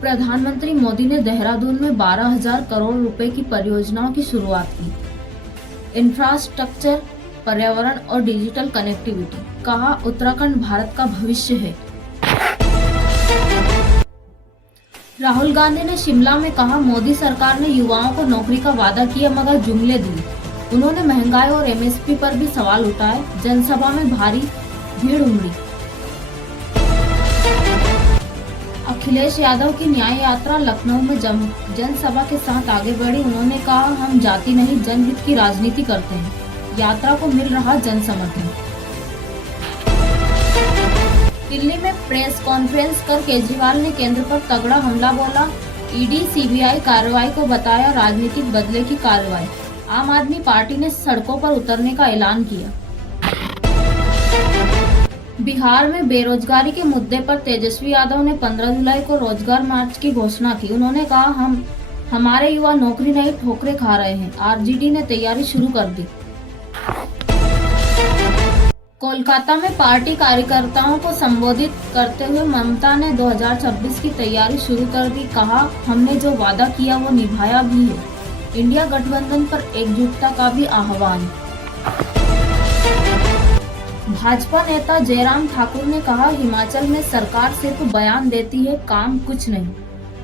प्रधानमंत्री मोदी ने देहरादून में 12,000 करोड़ रुपए की परियोजनाओं की शुरुआत की। इंफ्रास्ट्रक्चर, पर्यावरण और डिजिटल कनेक्टिविटी, कहा उत्तराखंड भारत का भविष्य है। राहुल गांधी ने शिमला में कहा, मोदी सरकार ने युवाओं को नौकरी का वादा किया मगर जुमले दिए। उन्होंने महंगाई और एमएसपी पर भी सवाल उठाए। जनसभा में भारी भीड़ उमड़ी। अखिलेश यादव की न्याय यात्रा लखनऊ में जनसभा के साथ आगे बढ़ी। उन्होंने कहा, हम जाति नहीं जनहित की राजनीति करते हैं। यात्रा को मिल रहा जन समर्थन। दिल्ली में प्रेस कॉन्फ्रेंस कर केजरीवाल ने केंद्र पर तगड़ा हमला बोला। ईडी सीबीआई कार्रवाई को बताया राजनीतिक बदले की कार्रवाई। आम आदमी पार्टी ने सड़कों पर उतरने का ऐलान किया। बिहार में बेरोजगारी के मुद्दे पर तेजस्वी यादव ने 15 जुलाई को रोजगार मार्च की घोषणा की। उन्होंने कहा, हमारे युवा नौकरी नहीं ठोकरें खा रहे हैं। आरजेडी ने तैयारी शुरू कर दी। कोलकाता में पार्टी कार्यकर्ताओं को संबोधित करते हुए ममता ने 2026 की तैयारी शुरू कर दी। कहा, हमने जो वादा किया वो निभाया भी है। इंडिया गठबंधन पर एकजुटता का भी आह्वान। भाजपा नेता जयराम ठाकुर ने कहा, हिमाचल में सरकार सिर्फ बयान देती है, काम कुछ नहीं।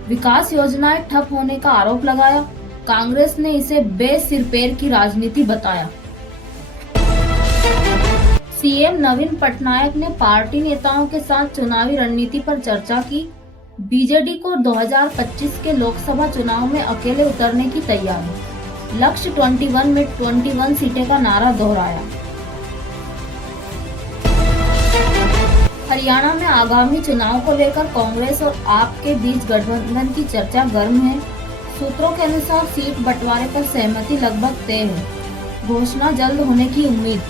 विकास योजनाएं ठप होने का आरोप लगाया। कांग्रेस ने इसे बेसिरपैर की राजनीति बताया। सीएम नवीन पटनायक ने पार्टी नेताओं के साथ चुनावी रणनीति पर चर्चा की। बीजेडी को 2025 के लोकसभा चुनाव में अकेले उतरने की तैयारी। लक्ष्य 21 में 21 सीटें का नारा दोहराया। हरियाणा में आगामी चुनाव को लेकर कांग्रेस और आप के बीच गठबंधन की चर्चा गर्म है। सूत्रों के अनुसार सीट बंटवारे पर सहमति लगभग तय है। घोषणा जल्द होने की उम्मीद।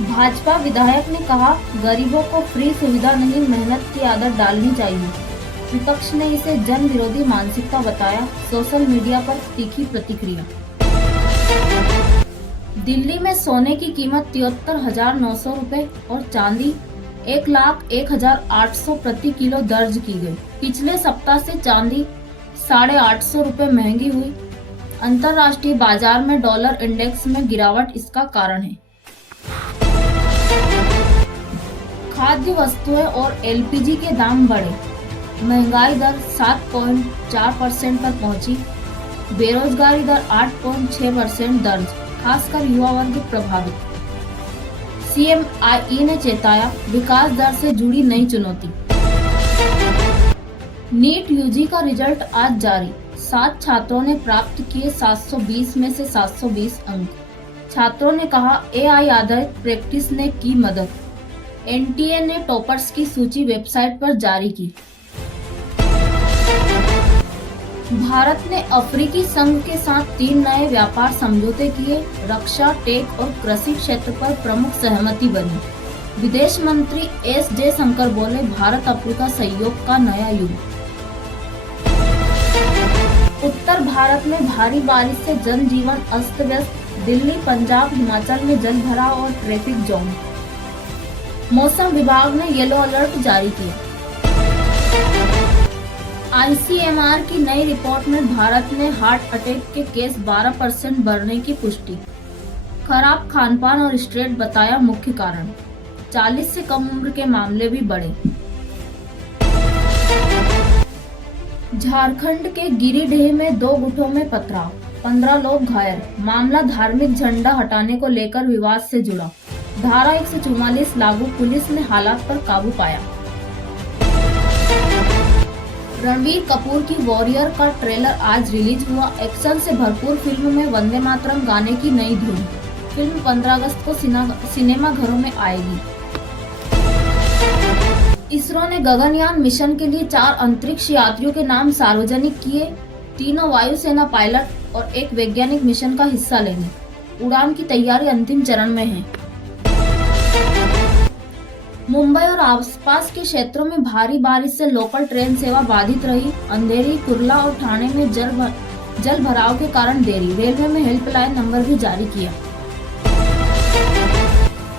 भाजपा विधायक ने कहा, गरीबों को फ्री सुविधा नहीं, मेहनत की आदत डालनी चाहिए। विपक्ष ने इसे जन विरोधी मानसिकता बताया। सोशल मीडिया पर तीखी प्रतिक्रिया। दिल्ली में सोने की कीमत 73,900 रुपए और चांदी 1,01,800 प्रति किलो दर्ज की गई। पिछले सप्ताह से चांदी 850 रुपए महंगी हुई। अंतर्राष्ट्रीय बाजार में डॉलर इंडेक्स में गिरावट इसका कारण है। खाद्य वस्तुएं और एलपीजी के दाम बढ़े। महंगाई दर 7.4% पर पहुंची। बेरोजगारी दर 8.6% दर्ज, खासकर युवा वर्ग प्रभावित। सीएमआई ने चेताया, विकास दर से जुड़ी नई चुनौती। नीट यूजी का रिजल्ट आज जारी। 7 छात्रों ने प्राप्त किए 720 में से 720 अंक। छात्रों ने कहा, एआई आधारित प्रैक्टिस ने की मदद। एनटीए ने टॉपर्स की सूची वेबसाइट पर जारी की। भारत ने अफ्रीकी संघ के साथ 3 नए व्यापार समझौते किए। रक्षा, टेक और कृषि क्षेत्र पर प्रमुख सहमति बनी। विदेश मंत्री एस जयशंकर बोले, भारत अफ्रीका सहयोग का नया युग। उत्तर भारत में भारी बारिश से जनजीवन अस्त व्यस्त। दिल्ली, पंजाब, हिमाचल में जल भराव और ट्रैफिक जाम। मौसम विभाग ने येलो अलर्ट जारी किया। आईसीएमआर की नई रिपोर्ट में भारत में हार्ट अटैक के केस 12% बढ़ने की पुष्टि। खराब खानपान और स्ट्रेस बताया मुख्य कारण। 40 से कम उम्र के मामले भी बढ़े। झारखंड के गिरिडीह में 2 गुटों में पथराव, 15 लोग घायल। मामला धार्मिक झंडा हटाने को लेकर विवाद से जुड़ा। धारा 144 लागू, पुलिस ने हालात पर काबू पाया। रणबीर कपूर की वॉरियर का ट्रेलर आज रिलीज हुआ। एक्शन से भरपूर फिल्म में वंदे मातरम गाने की नई धुन। फिल्म 15 अगस्त को सिनेमा घरों में आएगी। इसरो ने गगनयान मिशन के लिए 4 अंतरिक्ष यात्रियों के नाम सार्वजनिक किए। तीनों वायुसेना पायलट और एक वैज्ञानिक मिशन का हिस्सा लेंगे। उड़ान की तैयारी अंतिम चरण में है। मुंबई और आसपास के क्षेत्रों में भारी बारिश से लोकल ट्रेन सेवा बाधित रही। अंधेरी, कुर्ला और ठाणे में जल भराव के कारण देरी। रेलवे में हेल्पलाइन नंबर भी जारी किया।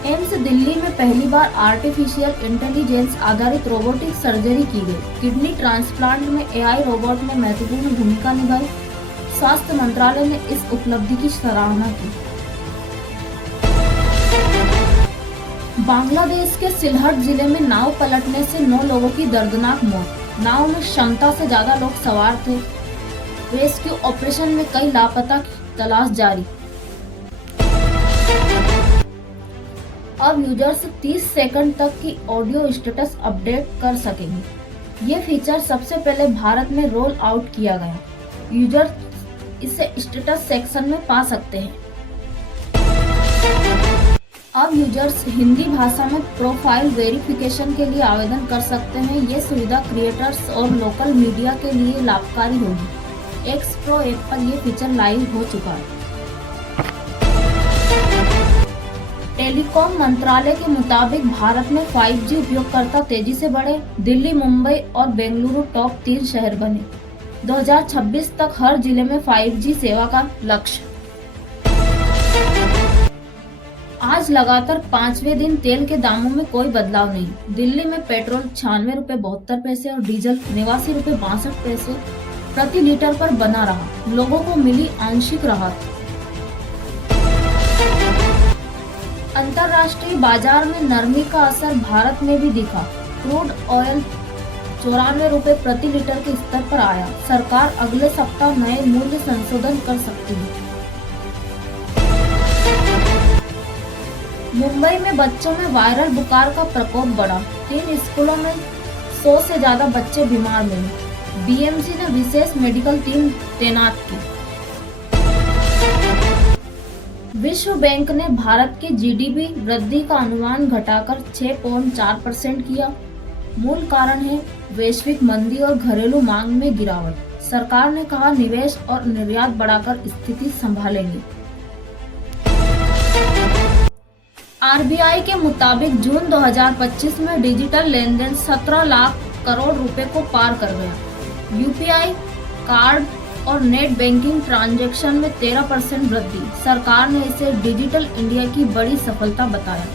एम्स दिल्ली में पहली बार आर्टिफिशियल इंटेलिजेंस आधारित रोबोटिक सर्जरी की गई। किडनी ट्रांसप्लांट में एआई रोबोट ने महत्वपूर्ण भूमिका निभाई। स्वास्थ्य मंत्रालय ने इस उपलब्धि की सराहना की। बांग्लादेश के सिलहट जिले में नाव पलटने से 9 लोगों की दर्दनाक मौत। नाव में क्षमता से ज्यादा लोग सवार थे। रेस्क्यू ऑपरेशन में कई लापता की तलाश जारी। अब यूजर्स 30 सेकंड तक की ऑडियो स्टेटस अपडेट कर सकेंगे। ये फीचर सबसे पहले भारत में रोल आउट किया गया। यूजर इसे स्टेटस सेक्शन में पा सकते हैं। अब यूजर्स हिंदी भाषा में प्रोफाइल वेरिफिकेशन के लिए आवेदन कर सकते हैं। ये सुविधा क्रिएटर्स और लोकल मीडिया के लिए लाभकारी होगी। एक्स प्रो ऐप पर यह फीचर लाइव हो चुका है। टेलीकॉम मंत्रालय के मुताबिक भारत में 5G उपयोगकर्ता तेजी से बढ़े। दिल्ली, मुंबई और बेंगलुरु टॉप 3 शहर बने। 2026 तक हर जिले में 5G सेवा का लक्ष्य। आज लगातार 5वें दिन तेल के दामों में कोई बदलाव नहीं। दिल्ली में पेट्रोल 96 रुपए 72 पैसे और डीजल 89 रुपए 62 पैसे प्रति लीटर पर बना रहा। लोगों को मिली आंशिक राहत। अंतर्राष्ट्रीय बाजार में नरमी का असर भारत में भी दिखा। क्रूड ऑयल 94 रुपए प्रति लीटर के स्तर पर आया। सरकार अगले सप्ताह नए मूल्य संशोधन कर सकती है। मुंबई में बच्चों में वायरल बुखार का प्रकोप बढ़ा। 3 स्कूलों में 100 से ज्यादा बच्चे बीमार मिले। बीएमसी ने विशेष मेडिकल टीम तैनात की। विश्व बैंक ने भारत की जीडीपी वृद्धि का अनुमान घटाकर 6.4% किया। मूल कारण है वैश्विक मंदी और घरेलू मांग में गिरावट। सरकार ने कहा निवेश और निर्यात बढ़ाकर स्थिति संभालेंगे। आरबीआई के मुताबिक जून 2025 में डिजिटल लेनदेन 17 लाख करोड़ रुपए को पार कर गया। यूपीआई, कार्ड और नेट बैंकिंग ट्रांजैक्शन में 13% वृद्धि। सरकार ने इसे डिजिटल इंडिया की बड़ी सफलता बताया।